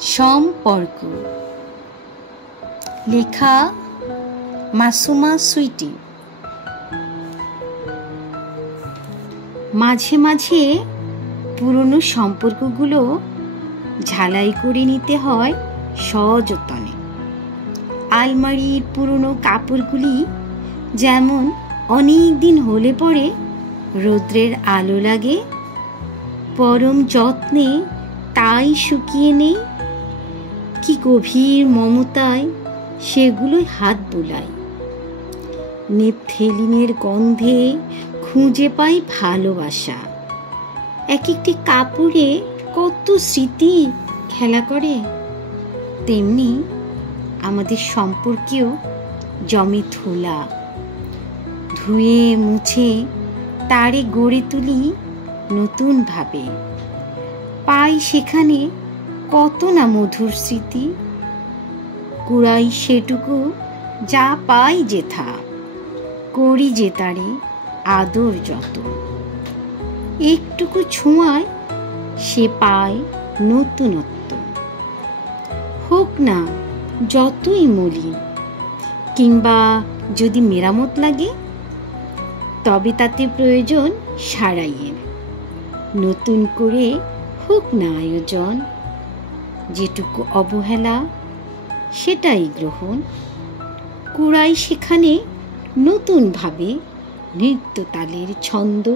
সম্পর্ক। লেখা মাসুমা সুইটি। মাঝে মাঝে পুরনো সম্পর্কগুলো ঝালাই করে নিতে হয় সযত্নে। আলমারির পুরনো কাপড়গুলি যেমন অনেক দিন হলে পরে রৌদ্রের আলো লাগে, পরম যত্নে তাই শুকিয়ে নেই। কি গভীর মমতায় সেগুলোই হাত বোলায়। নেপথেলিনের গন্ধে খুঁজে পাই ভালোবাসা। এক একটি কাপড়ে কত স্মৃতি খেলা করে। তেমনি আমাদের সম্পর্কেও জমে ধুলা। ধুয়ে মুছে তারে গড়ে তুলি নতুন ভাবে। পাই সেখানে কত না মধুর স্মৃতি। কুড়াই সেটুকু যা পাই যেথা, করি যে তারে আদর যত। একটুকু ছোঁয়ায় সে পায় নতুনত্ব। হোক না যতই মলিন, কিংবা যদি মেরামত লাগে, তবে তাতে প্রয়োজন সারাইয়ের। নতুন করে হোক না আয়োজন। যেটুকু অবহেলা সেটাই গ্রহণ। কুড়াই সেখানে নতুন ভাবে নৃত্য তালের ছন্দ।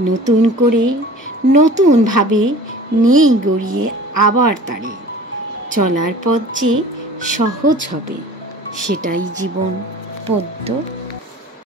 নতুন করে নতুন ভাবে নেই গড়িয়ে আবার তারে। চলার পথ যে সহজ হবে সেটাই জীবন পদ্ম।